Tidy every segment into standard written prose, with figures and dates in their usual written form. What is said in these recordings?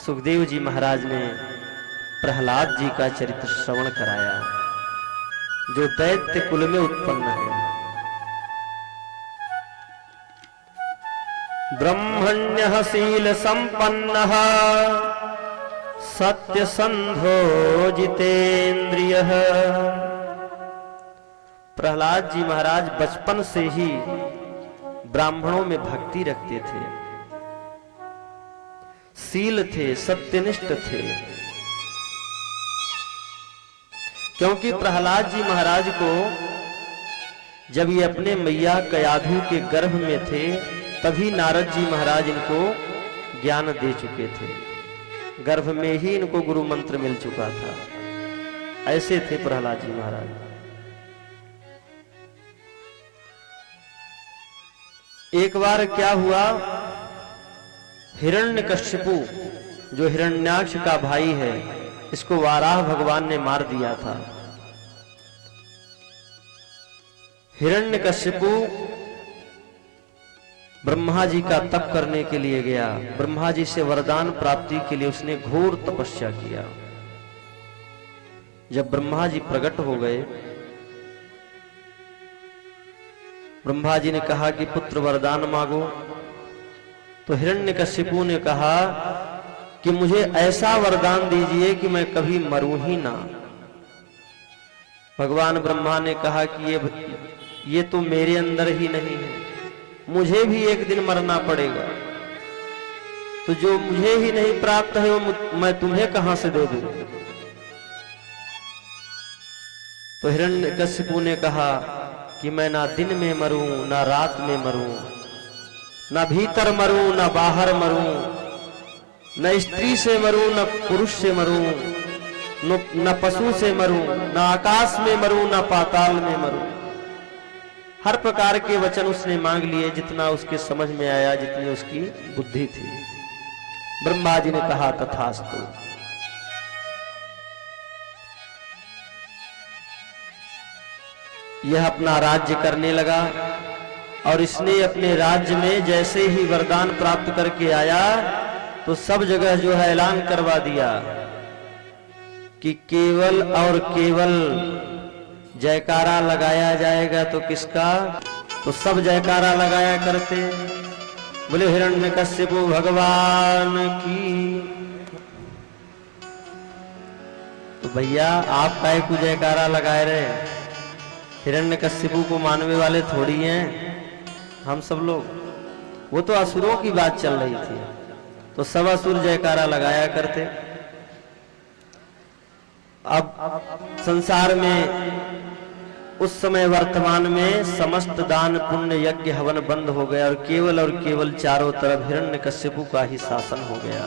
सुखदेव जी महाराज ने प्रहलाद जी का चरित्र श्रवण कराया, जो दैत्य कुल में उत्पन्न है। ब्रह्मण्य शील संपन्न सत्यसंधो जितेंद्रिय। प्रहलाद जी महाराज बचपन से ही ब्राह्मणों में भक्ति रखते थे, शील थे, सत्यनिष्ठ थे। क्योंकि प्रहलाद जी महाराज को जब ये अपने मैया कयाधु के गर्भ में थे, तभी नारद जी महाराज इनको ज्ञान दे चुके थे। गर्भ में ही इनको गुरु मंत्र मिल चुका था। ऐसे थे प्रहलाद जी महाराज। एक बार क्या हुआ, हिरण्यकश्यपु जो हिरण्याक्ष का भाई है, इसको वाराह भगवान ने मार दिया था। हिरण्यकश्यपु ब्रह्मा जी का तप करने के लिए गया। ब्रह्मा जी से वरदान प्राप्ति के लिए उसने घोर तपस्या किया। जब ब्रह्मा जी प्रकट हो गए, ब्रह्मा जी ने कहा कि पुत्र वरदान मांगो। तो हिरण्यकश्यपु ने कहा कि मुझे ऐसा वरदान दीजिए कि मैं कभी मरूं ही ना। भगवान ब्रह्मा ने कहा कि ये तो मेरे अंदर ही नहीं है, मुझे भी एक दिन मरना पड़ेगा। तो जो मुझे ही नहीं प्राप्त है वो मैं तुम्हें कहां से दे दूं। तो हिरण्यकश्यपु ने कहा कि मैं ना दिन में मरूं, ना रात में मरूं, ना भीतर मरूं, ना बाहर मरूं, न स्त्री से मरूं, न पुरुष से मरूं, न पशु से मरूं, न आकाश में मरूं, न पाताल में मरूं। हर प्रकार के वचन उसने मांग लिए, जितना उसके समझ में आया, जितनी उसकी बुद्धि थी। ब्रह्मा जी ने कहा तथास्तु। यह अपना राज्य करने लगा और इसने अपने राज्य में जैसे ही वरदान प्राप्त करके आया तो सब जगह जो है ऐलान करवा दिया कि केवल और केवल जयकारा लगाया जाएगा। तो किसका? तो सब जयकारा लगाया करते, बोले हिरण्यकश्यपु भगवान की। तो भैया आप काहे को जयकारा लगाए रहे? हिरण्यकश्यपु को मानने वाले थोड़ी हैं हम सब लोग। वो तो असुरों की बात चल रही थी, तो सब असुर जयकारा लगाया करते। अब संसार में उस समय वर्तमान में समस्त दान पुण्य यज्ञ हवन बंद हो गया और केवल चारों तरफ हिरण्यकश्यपु का ही शासन हो गया।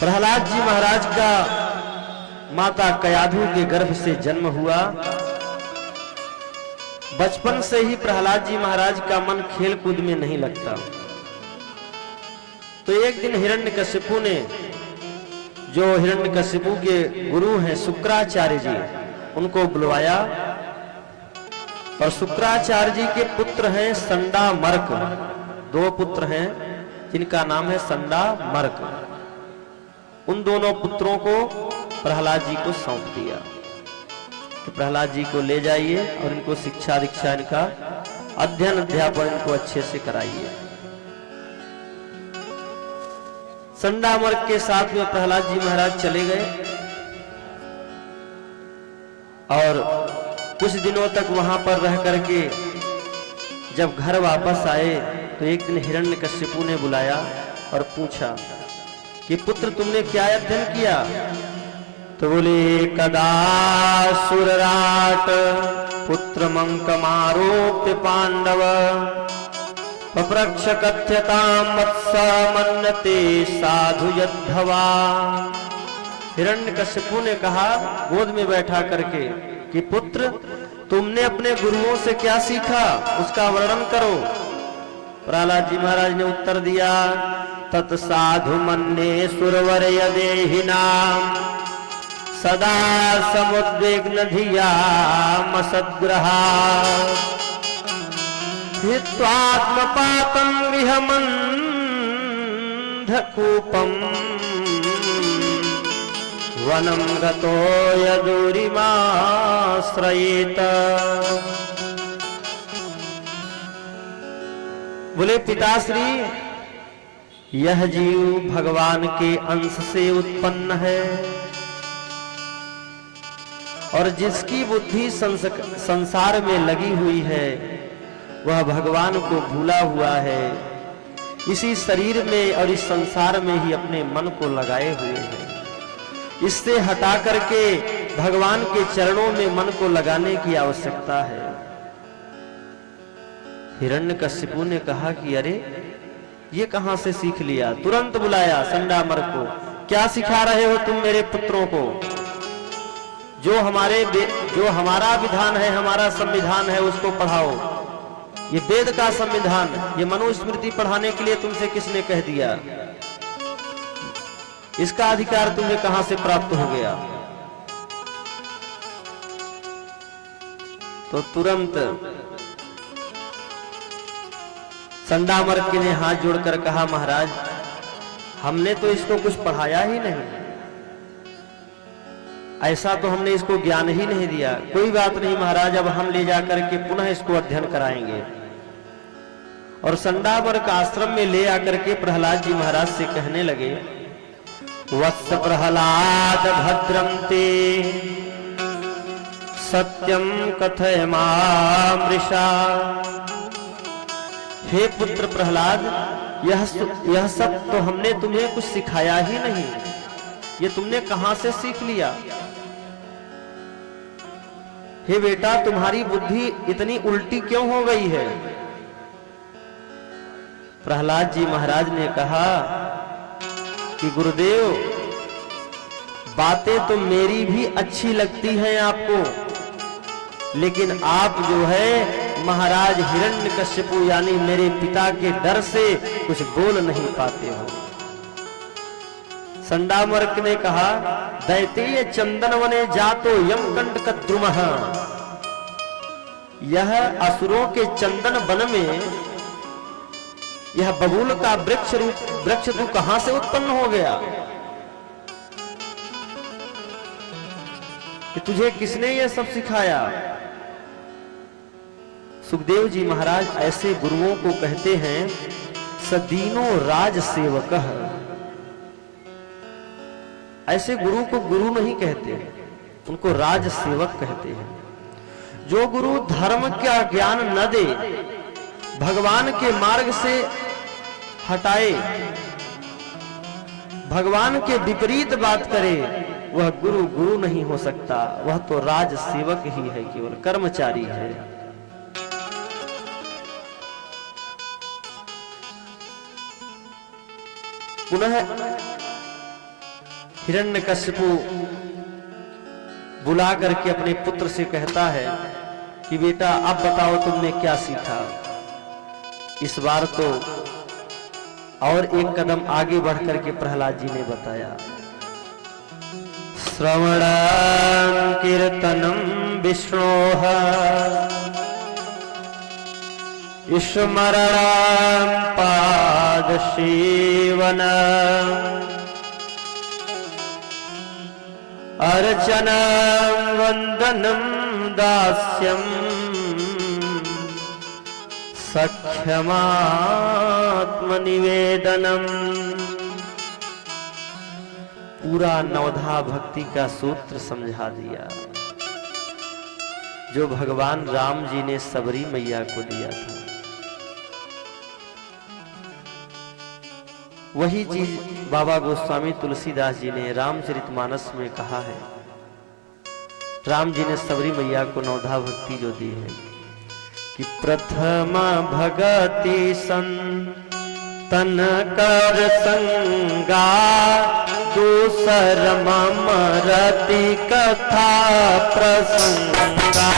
प्रहलाद जी महाराज का माता कयाधु के गर्भ से जन्म हुआ। बचपन से ही प्रहलाद जी महाराज का मन खेल कूद में नहीं लगता। तो एक दिन हिरण्यकश्यपु ने, जो हिरण्यकश्यपु के गुरु हैं शुक्राचार्य जी, उनको बुलवाया। और शुक्राचार्य जी के पुत्र हैं संडा मर्क। दो पुत्र हैं जिनका नाम है संडा मर्क। उन दोनों पुत्रों को प्रहलाद जी को सौंप दिया कि प्रहलाद जी को ले जाइए और इनको शिक्षा दीक्षा, इनका अध्ययन अध्यापन इनको अच्छे से कराइए। संडा मर्क के साथ में प्रहलाद जी महाराज चले गए और कुछ दिनों तक वहां पर रह करके जब घर वापस आए तो एक दिन हिरण्यकश्यपु ने बुलाया और पूछा कि पुत्र तुमने क्या अध्ययन किया? तो बोले कदा सुरराट पुत्र मंकमारोप्य पांडव पप्रक्ष कथ्यताम मत्स मन्नते साधु यद्धवा। हिरण्यकश्यपु ने कहा गोद में बैठा करके कि पुत्र तुमने अपने गुरुओं से क्या सीखा, उसका वर्णन करो। प्रहलाद जी महाराज ने उत्तर दिया तत्साधु मन्ये सुरवर यदेहिना सदा समुद्विग्न धिया मसद्ग्रहा हित्वात्मपातं विहमन् अंधकूपम वनम गतो यदूरिमाश्रयेत। बोले पिताश्री, यह जीव भगवान के अंश से उत्पन्न है और जिसकी बुद्धि संसार में लगी हुई है वह भगवान को भूला हुआ है, इसी शरीर में और इस संसार में ही अपने मन को लगाए हुए है। इससे हटा करके भगवान के चरणों में मन को लगाने की आवश्यकता है। हिरण्यकशिपु ने कहा कि अरे ये कहां से सीख लिया। तुरंत बुलाया संडामर को। क्या सिखा रहे हो तुम मेरे पुत्रों को? जो हमारा विधान है, हमारा संविधान है, उसको पढ़ाओ। ये वेद का संविधान, ये मनुस्मृति पढ़ाने के लिए तुमसे किसने कह दिया? इसका अधिकार तुम्हें कहां से प्राप्त हो गया? तो तुरंत संडामर्क ने हाथ जोड़कर कहा, महाराज हमने तो इसको कुछ पढ़ाया ही नहीं, ऐसा तो हमने इसको ज्ञान ही नहीं दिया। कोई बात नहीं महाराज, अब हम ले जाकर के पुनः इसको अध्ययन कराएंगे। और संडामर्क आश्रम में ले आकर के प्रहलाद जी महाराज से कहने लगे, वत्स प्रहलाद भद्रम ते सत्यम कथय मामृषा। हे पुत्र प्रहलाद, यह सब तो हमने तुम्हें कुछ सिखाया ही नहीं, ये तुमने कहां से सीख लिया? हे बेटा, तुम्हारी बुद्धि इतनी उल्टी क्यों हो गई है? प्रहलाद जी महाराज ने कहा कि गुरुदेव, बातें तो मेरी भी अच्छी लगती हैं आपको, लेकिन आप जो है महाराज हिरण्यकशिपु यानी मेरे पिता के डर से कुछ बोल नहीं पाते हो। संडामर्क ने कहा, दैतेय चंदन वने जातो यम कंटकद्रुमः। यह असुरों के चंदन वन में यह बबूल का वृक्ष तू कहां से उत्पन्न हो गया? कि तुझे किसने यह सब सिखाया? सुखदेव जी महाराज ऐसे गुरुओं को कहते हैं सदीनो राज सेवक। ऐसे गुरु को गुरु नहीं कहते, उनको राज सेवक कहते हैं। जो गुरु धर्म का ज्ञान न दे, भगवान के मार्ग से हटाए, भगवान के विपरीत बात करे, वह गुरु नहीं हो सकता। वह तो राज सेवक ही है, केवल कर्मचारी है। पुनः हिरण्यकशिपु बुला करके अपने पुत्र से कहता है कि बेटा अब बताओ तुमने क्या सीखा। इस बार तो और एक कदम आगे बढ़ करके प्रहलाद जी ने बताया, श्रवणं कीर्तनं विष्णोः स्मरणं पादसेवनम् अर्चनं वंदनं दास्यम् सख्यमात्मनिवेदनम्। पूरा नवधा भक्ति का सूत्र समझा दिया जो भगवान राम जी ने सबरी मैया को दिया था। वही चीज बाबा गोस्वामी तुलसीदास जी ने रामचरितमानस में कहा है। राम जी ने सबरी मैया को नवधा भक्ति जो दी है कि प्रथम भगति संतन कर संगा दूसर मम रति कथा प्रसंगा।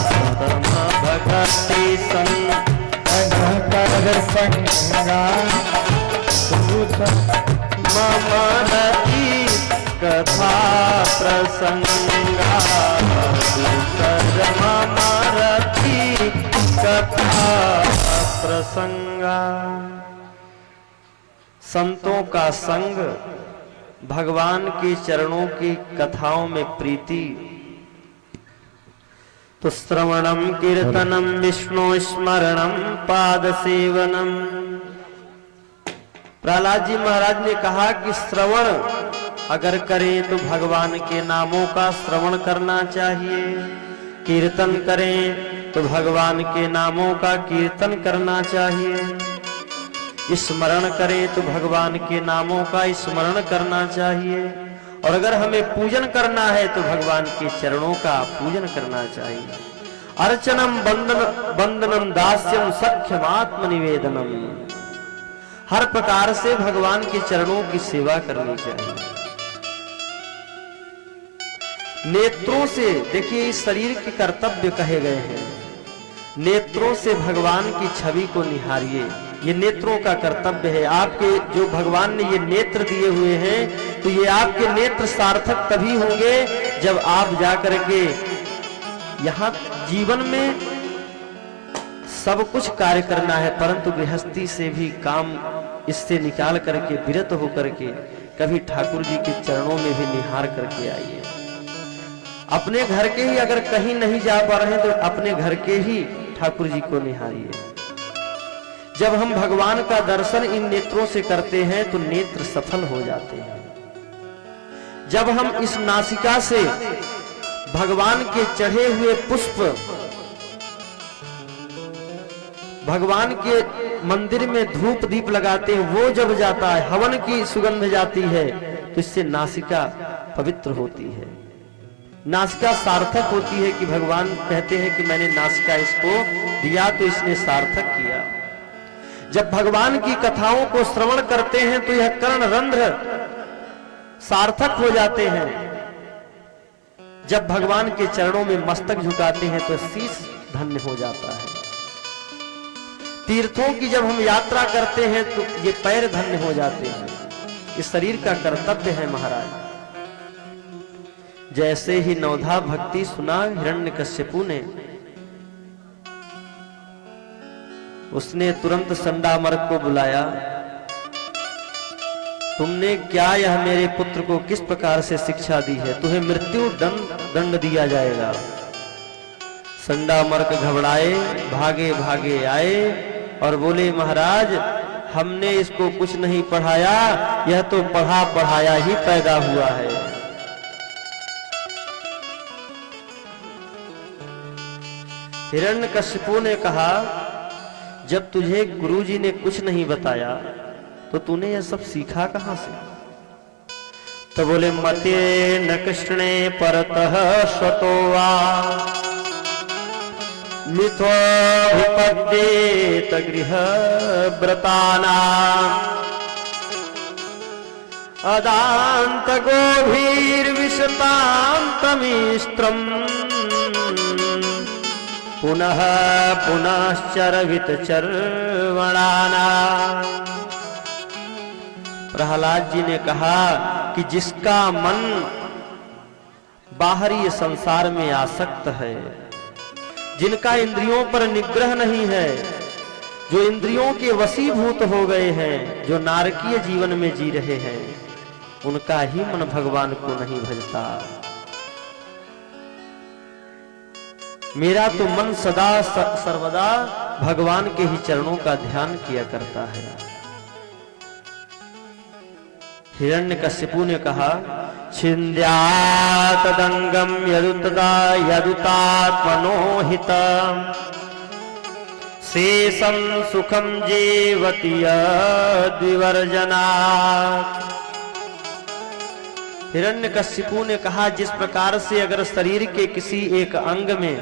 प्रथम भगति संतन कर संगा मम रति कथा प्रसंगा। दूसर मम रति कथा प्रसंगा। संतों का संग, भगवान के चरणों की कथाओं में प्रीति, तो श्रवणम कीर्तनम विष्णु स्मरणम पाद सेवनम। प्रहलाद जी महाराज ने कहा कि श्रवण अगर करें तो भगवान के नामों का श्रवण करना चाहिए, कीर्तन करें तो भगवान के नामों का कीर्तन करना चाहिए, स्मरण करें तो भगवान के नामों का स्मरण करना चाहिए, और अगर हमें पूजन करना है तो भगवान के चरणों का पूजन करना चाहिए। अर्चनम बंदनम दास्यम सख्यम आत्मनिवेदनम, हर प्रकार से भगवान के चरणों की सेवा करनी चाहिए। नेत्रों से, देखिए इस शरीर के कर्तव्य कहे गए हैं, नेत्रों से भगवान की छवि को निहारिए, ये नेत्रों का कर्तव्य है। आपके जो भगवान ने ये नेत्र दिए हुए हैं, तो ये आपके नेत्र सार्थक तभी होंगे जब आप जाकर के यहाँ जीवन में सब कुछ कार्य करना है, परंतु गृहस्थी से भी काम इससे निकाल करके विरत होकर के कभी ठाकुर जी के चरणों में भी निहार करके आइए। अपने घर के ही अगर कहीं नहीं जा पा रहे हैं तो अपने घर के ही ठाकुर जी को निहारिए। जब हम भगवान का दर्शन इन नेत्रों से करते हैं तो नेत्र सफल हो जाते हैं। जब हम इस नासिका से भगवान के चढ़े हुए पुष्प, भगवान के मंदिर में धूप दीप लगाते हैं, वो जब जाता है, हवन की सुगंध जाती है, तो इससे नासिका पवित्र होती है, नासिका सार्थक होती है कि भगवान कहते हैं कि मैंने नासिका इसको दिया तो इसने सार्थक किया। जब भगवान की कथाओं को श्रवण करते हैं तो यह कर्ण रंध्र सार्थक हो जाते हैं। जब भगवान के चरणों में मस्तक झुकाते हैं तो शीश धन्य हो जाता है। तीर्थों की जब हम यात्रा करते हैं तो ये पैर धन्य हो जाते हैं। इस शरीर का कर्तव्य है महाराज। जैसे ही नवधा भक्ति सुना हिरण्यकश्यपु ने, उसने तुरंत संडामर्क को बुलाया, तुमने क्या यह मेरे पुत्र को किस प्रकार से शिक्षा दी है, तुम्हें मृत्यु दंड दिया जाएगा। संडामर्क घबराए, भागे भागे आए और बोले महाराज हमने इसको कुछ नहीं पढ़ाया, यह तो पढ़ा पढ़ाया ही पैदा हुआ है। हिरण्यकश्यपु ने कहा जब तुझे गुरुजी ने कुछ नहीं बताया तो तूने यह सब सीखा कहां से? तो बोले मते न कृष्णे परतः स्वतो वा मिथो विपद्येत गृह व्रताना अदांत गोभीर विषतांतमिस्त्रम पुनः पुनश्चरवित चर्वणाना। प्रहलाद जी ने कहा कि जिसका मन बाहरी संसार में आसक्त है, जिनका इंद्रियों पर निग्रह नहीं है, जो इंद्रियों के वशीभूत हो गए हैं, जो नारकीय जीवन में जी रहे हैं, उनका ही मन भगवान को नहीं भजता। मेरा तो मन सदा सर्वदा भगवान के ही चरणों का ध्यान किया करता है। हिरण्यकश्यपु ने कहा छिन्द्यातदंगम यदुतात्मनो हितम शेषम सुखम जेवति द्विवर्जनात्। हिरण्यकश्यपु ने कहा जिस प्रकार से अगर शरीर के किसी एक अंग में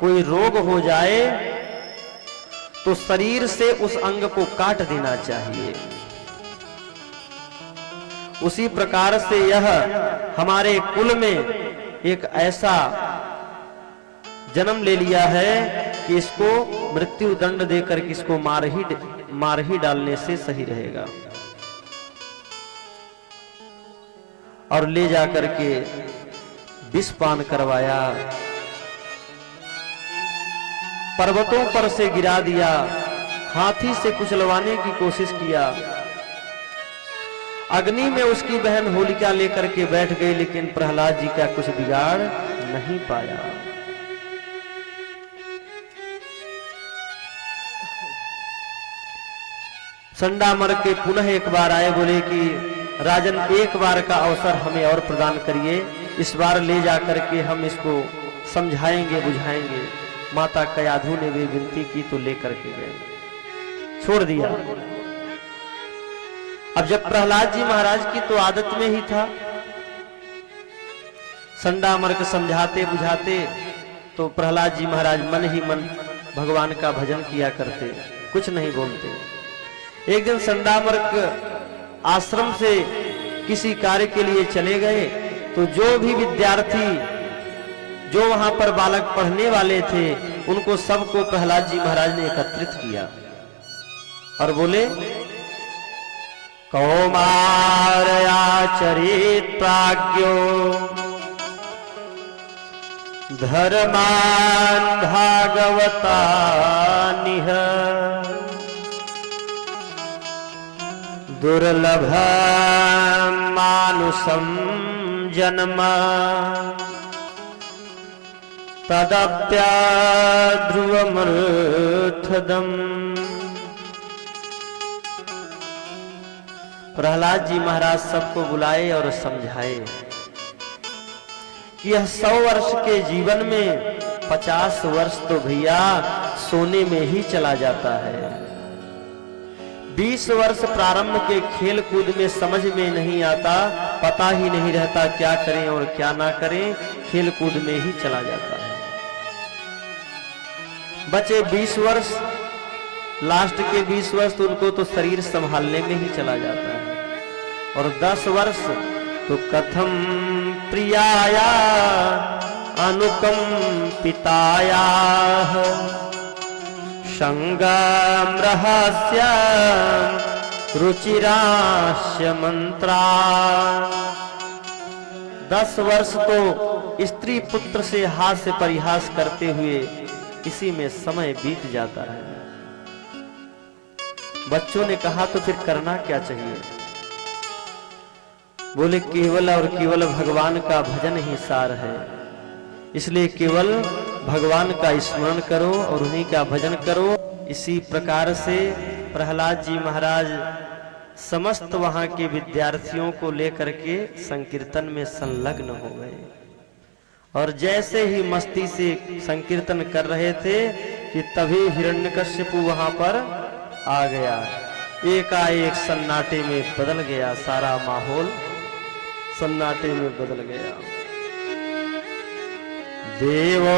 कोई रोग हो जाए तो शरीर से उस अंग को काट देना चाहिए, उसी प्रकार से यह हमारे कुल में एक ऐसा जन्म ले लिया है कि इसको मृत्यु दंड देकर के इसको मार ही डालने से सही रहेगा। और ले जाकर के विष पान करवाया, पर्वतों पर से गिरा दिया, हाथी से कुचलवाने की कोशिश किया, अग्नि में उसकी बहन होलिका लेकर के बैठ गई, लेकिन प्रहलाद जी का कुछ बिगाड़ नहीं पाया। संडामर के पुनः एक बार आए, बोले कि राजन एक बार का अवसर हमें और प्रदान करिए, इस बार ले जाकर के हम इसको समझाएंगे बुझाएंगे। माता कयाधु ने भी विनती की तो लेकर के गए, छोड़ दिया। अब जब प्रहलाद जी महाराज की तो आदत में ही था, संडामर्क समझाते बुझाते तो प्रहलाद जी महाराज मन ही मन भगवान का भजन किया करते, कुछ नहीं बोलते। एक दिन संडामर्क आश्रम से किसी कार्य के लिए चले गए, तो जो भी विद्यार्थी जो वहां पर बालक पढ़ने वाले थे, उनको सबको प्रहलाद जी महाराज ने एकत्रित किया और बोले, कौमारयाचरित प्राज्ञो धर्मान भागवता निह दुर्लभ मानुषम जन्म तदप्याध्रुवमर्थदम। प्रहलाद जी महाराज सबको बुलाए और समझाए कि यह 100 वर्ष के जीवन में 50 वर्ष तो भैया सोने में ही चला जाता है। 20 वर्ष प्रारंभ के खेल कूद में समझ में नहीं आता, पता ही नहीं रहता क्या करें और क्या ना करें, खेल कूद में ही चला जाता है। बचे 20 वर्ष, लास्ट के 20 वर्ष तो उनको तो शरीर संभालने में ही चला जाता है, और 10 वर्ष तो कथम प्रियाया अनुकंपिताया संगम रहस्य रुचिरास्य मंत्रा। 10 वर्ष तो स्त्री पुत्र से हास्य परिहास करते हुए इसी में समय बीत जाता है। बच्चों ने कहा तो फिर करना क्या चाहिए? बोले केवल और केवल भगवान का भजन ही सार है, इसलिए केवल भगवान का स्मरण करो और उन्हीं का भजन करो। इसी प्रकार से प्रहलाद जी महाराज समस्त वहां के विद्यार्थियों को लेकर के संकीर्तन में संलग्न हो गए, और जैसे ही मस्ती से संकीर्तन कर रहे थे कि तभी हिरण्यकश्यपु वहां पर आ गया। एकाएक सन्नाटे में बदल गया, सारा माहौल सन्नाटे में बदल गया। देवो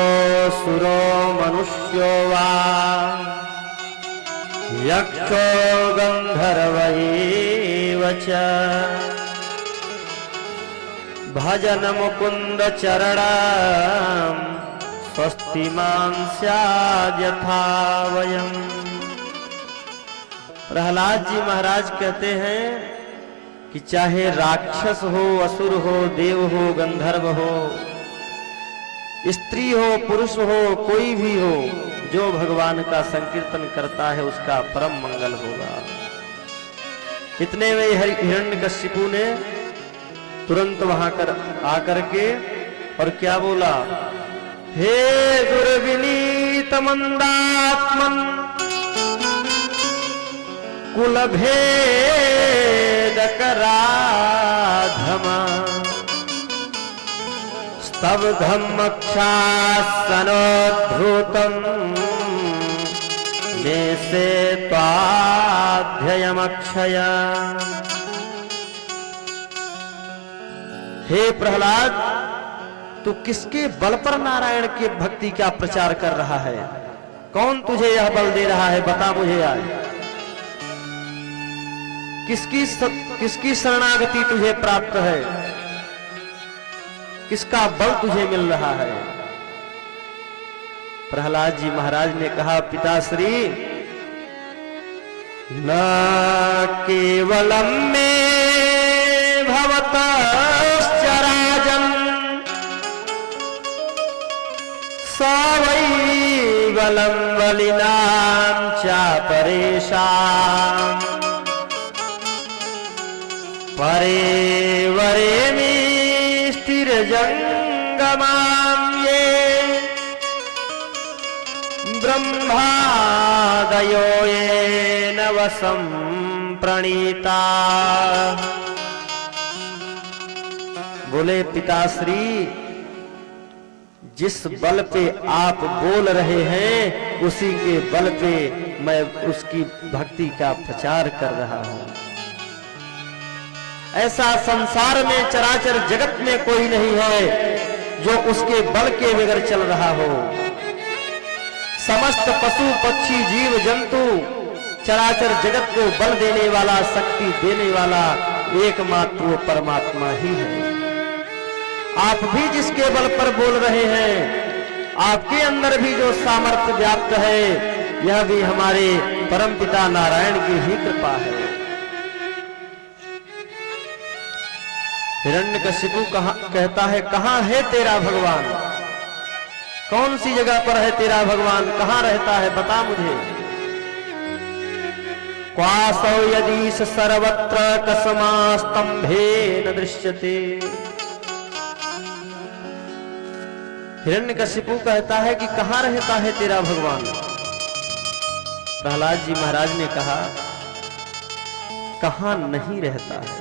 सुरो मनुष्यो वा यक्षो गंधर्वैव च भजन मुकुंद चरणं स्वस्तिमान् स्याद् यथा वयम्। प्रहलाद जी महाराज कहते हैं कि चाहे राक्षस हो, असुर हो, देव हो, गंधर्व हो, स्त्री हो, पुरुष हो, कोई भी हो, जो भगवान का संकीर्तन करता है उसका परम मंगल होगा। इतने में हिरण्यकशिपु ने तुरंत वहां आकर के और क्या बोला, हे दुर्विनीत मंदात्मन कुल भेद कराधम स्तब्धम अक्षासनोद्धृतम नेसे त्वाध्ययमक्षय। हे प्रहलाद, तू किसके बल पर नारायण के भक्ति का प्रचार कर रहा है? कौन तुझे यह बल दे रहा है? बता मुझे आज। किसकी शरणागति तुझे प्राप्त है? किसका बल तुझे मिल रहा है? प्रहलाद जी महाराज ने कहा, पिताश्री, न केवलम में भवतश्चराजं सवैवलं बलिनां च परेशां परे वरे में स्थिर जंगमाम ये ब्रह्मादयो ये नवसं प्रणीता। बोले पिताश्री, जिस बल पे आप बोल रहे हैं उसी के बल पे मैं उसकी भक्ति का प्रचार कर रहा हूं। ऐसा संसार में चराचर जगत में कोई नहीं है जो उसके बल के बगैर चल रहा हो। समस्त पशु पक्षी जीव जंतु चराचर जगत को बल देने वाला, शक्ति देने वाला एकमात्र वो परमात्मा ही है। आप भी जिसके बल पर बोल रहे हैं, आपके अंदर भी जो सामर्थ्य व्याप्त है, यह भी हमारे परमपिता नारायण की ही कृपा है। हिरण्यकशिपु कहता है, कहां है तेरा भगवान? कौन सी जगह पर है तेरा भगवान? कहां रहता है, बता मुझे। क्वासौ यदीश सर्वत्र कसमास्तंभेन दृश्यते। हिरण्यकशिपु कहता है कि कहां रहता है तेरा भगवान? प्रहलाद जी महाराज ने कहा, कहां नहीं रहता है।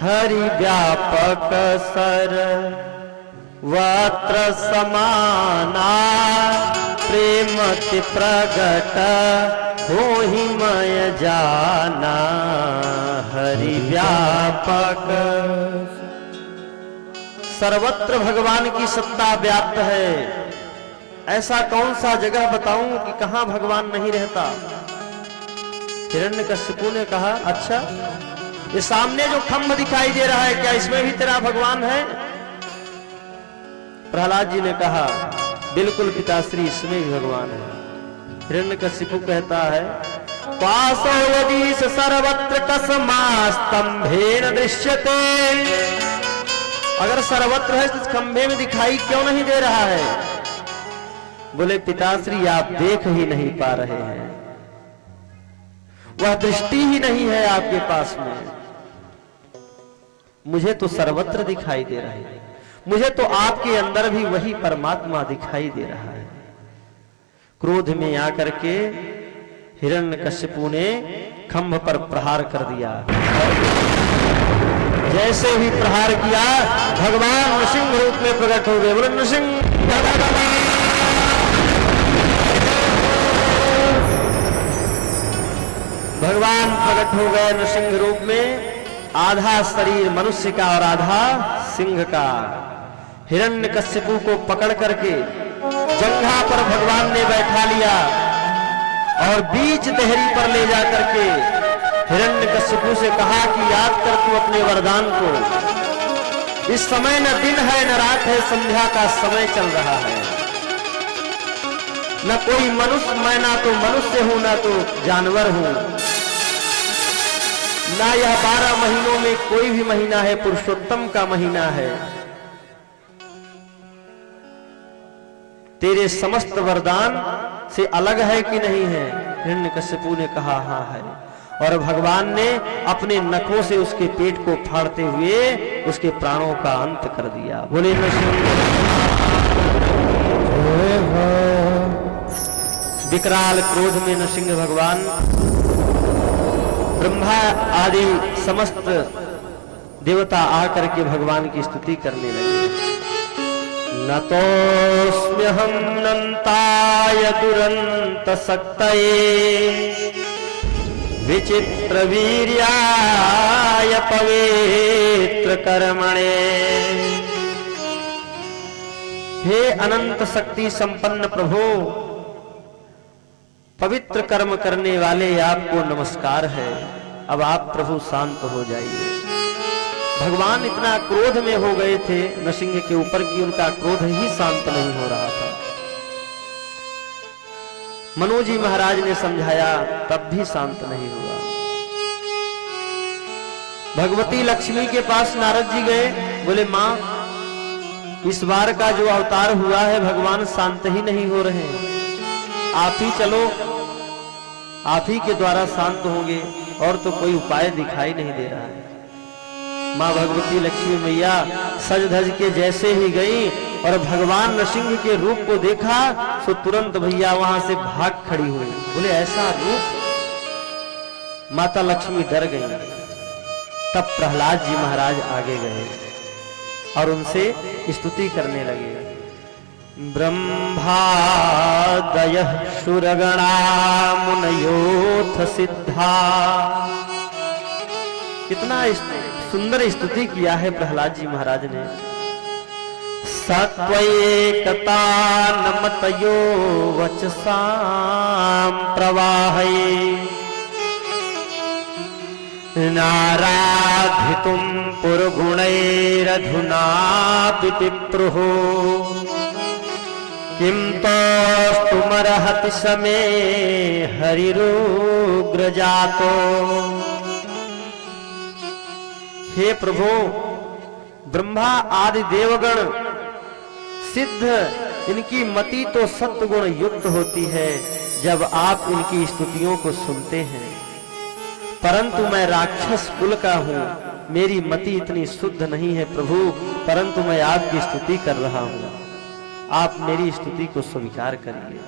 हरि व्यापक सर्वत्र समाना प्रेमति प्रगट होहि मय जाना। हरि व्यापक, सर्वत्र भगवान की सत्ता व्याप्त है। ऐसा कौन सा जगह बताऊं कि कहां भगवान नहीं रहता? हिरण्यकशिपु ने कहा, अच्छा ये सामने जो खंभ दिखाई दे रहा है, क्या इसमें भी तेरा भगवान है? प्रहलाद जी ने कहा, बिल्कुल पिताश्री, इसमें भी भगवान है। हिरण्यकशिपु कहता है, पासो यदीश सर्वत्र कसमास्तंभेन दृश्यते। अगर सर्वत्र है तो खंभे में दिखाई क्यों नहीं दे रहा है? बोले पिताश्री, आप देख ही नहीं पा रहे हैं, वह दृष्टि ही नहीं है आपके पास में। मुझे तो सर्वत्र दिखाई दे रहा है, मुझे तो आपके अंदर भी वही परमात्मा दिखाई दे रहा है। क्रोध में आकर के हिरण्यकशिपु ने खंभ पर प्रहार कर दिया। जैसे ही प्रहार किया, भगवान नृसिंह रूप में प्रकट हो गए। बोले नृसिंह, भगवान प्रकट हो गए नृसिंह रूप में। आधा शरीर मनुष्य का और आधा सिंह का। हिरण्यकशिपु को पकड़ करके जंघा पर भगवान ने बैठा लिया और बीच देहरी पर ले जा करके हिरण्यकशिपु से कहा कि याद कर तू अपने वरदान को। इस समय न दिन है न रात है, संध्या का समय चल रहा है। न कोई मनुष्य, मैं ना तो मनुष्य हूं ना तो जानवर हूं, ना यह 12 महीनों में कोई भी महीना है, पुरुषोत्तम का महीना है। तेरे समस्त वरदान से अलग है कि नहीं है? हिरण्यकशिपु ने कहा हाँ है। और भगवान ने अपने नखों से उसके पेट को फाड़ते हुए उसके प्राणों का अंत कर दिया। बोले नृसिंह। विकराल क्रोध में नृसिंह भगवान, ब्रह्मा आदि समस्त देवता आकर के भगवान की स्तुति करने लगे। नतोऽस्म्यहं नन्ताय दुरंत शक्तये विचित्र वीर्याय पवित्र कर्मणे। हे अनंत शक्ति संपन्न प्रभु, पवित्र कर्म करने वाले आपको नमस्कार है। अब आप प्रभु शांत हो जाइए। भगवान इतना क्रोध में हो गए थे नृसिंह के ऊपर कि उनका क्रोध ही शांत नहीं हो रहा था। मनु जी महाराज ने समझाया, तब भी शांत नहीं हुआ। भगवती लक्ष्मी के पास नारद जी गए। बोले मां, इस बार का जो अवतार हुआ है भगवान शांत ही नहीं हो रहे, आप ही चलो, आप ही के द्वारा शांत होंगे, और तो कोई उपाय दिखाई नहीं दे रहा है। माँ भगवती लक्ष्मी मैया सज धज के जैसे ही गई और भगवान नृसिंह के रूप को देखा, तो तुरंत भैया वहां से भाग खड़ी हुई। बोले ऐसा रूप? माता लक्ष्मी डर गई। तब प्रहलाद जी महाराज आगे गए और उनसे स्तुति करने लगे। ब्रह्मादयः शूरगणा मुनयोऽथ सिद्धा। कितना सुंदर स्तुति किया है प्रहलाद जी महाराज ने। सत्वैकता नमतयो वचसां प्रवाहये नाराधितुं पुरगुणैरधुना पिप्रुः किं तोस्तुमर्हति समे हरिरुग्रजातो। हे प्रभु, ब्रह्मा आदि देवगण सिद्ध, इनकी मति तो सत्वगुण युक्त होती है जब आप इनकी स्तुतियों को सुनते हैं, परंतु मैं राक्षस कुल का हूं, मेरी मति इतनी शुद्ध नहीं है प्रभु, परंतु मैं आपकी स्तुति कर रहा हूं, आप मेरी स्तुति को स्वीकार करिए।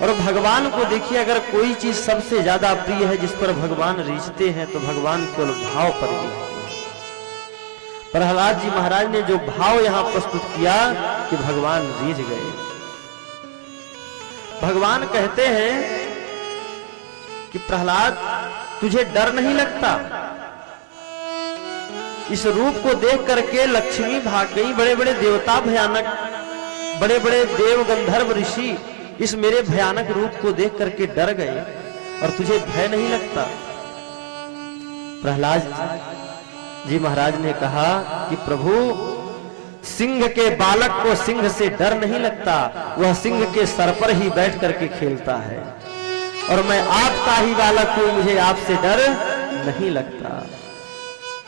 और भगवान को देखिए, अगर कोई चीज सबसे ज्यादा प्रिय है जिस पर भगवान रीझते हैं तो भगवान केवल भाव पर ही है। प्रहलाद जी महाराज ने जो भाव यहां प्रस्तुत किया कि भगवान रीझ गए। भगवान कहते हैं कि प्रहलाद, तुझे डर नहीं लगता? इस रूप को देख करके लक्ष्मी भाग गई, बड़े बड़े देवता भयानक, बड़े बड़े देव गंधर्व ऋषि इस मेरे भयानक रूप को देख करके डर गए, और तुझे भय नहीं लगता? प्रहलाद जी महाराज ने कहा कि प्रभु, सिंह के बालक को सिंह से डर नहीं लगता, वह सिंह के सर पर ही बैठ करके खेलता है, और मैं आपका ही बालक हूं, मुझे आपसे डर नहीं लगता।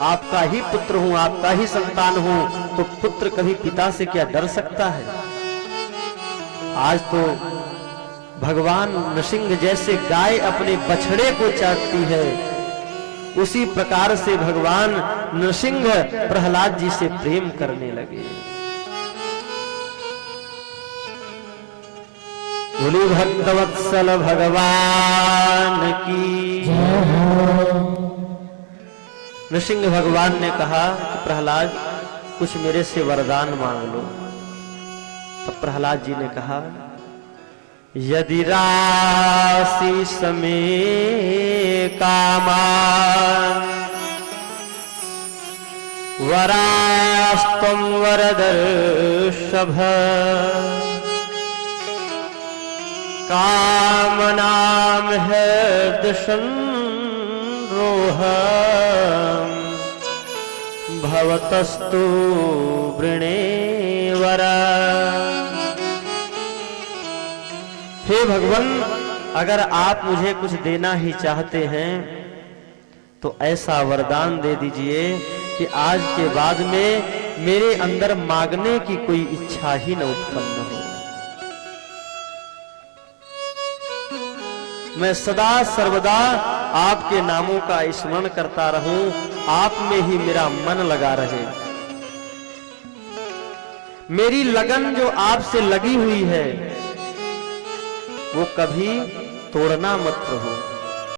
आपका ही पुत्र हूं, आपका ही संतान हूं, तो पुत्र कभी पिता से क्या डर सकता है? आज तो भगवान नृसिंह जैसे गाय अपने बछड़े को चाटती है, उसी प्रकार से भगवान नृसिंह प्रहलाद जी से प्रेम करने लगे। बोलो भक्तवत्सल भगवान की। नृसिंह भगवान ने कहा कि प्रहलाद, कुछ मेरे से वरदान मांग लो। तब प्रहलाद जी ने कहा, यदि राशि समे कामान वरास्त्वं वरदर्शभ कामनाम हृदयं रोहम् भवतस्तु वृणेवरा। हे भगवान, अगर आप मुझे कुछ देना ही चाहते हैं तो ऐसा वरदान दे दीजिए कि आज के बाद में मेरे अंदर मांगने की कोई इच्छा ही न उत्पन्न हो। मैं सदा सर्वदा आपके नामों का स्मरण करता रहूं, आप में ही मेरा मन लगा रहे। मेरी लगन जो आपसे लगी हुई है वो कभी तोड़ना मत रहो।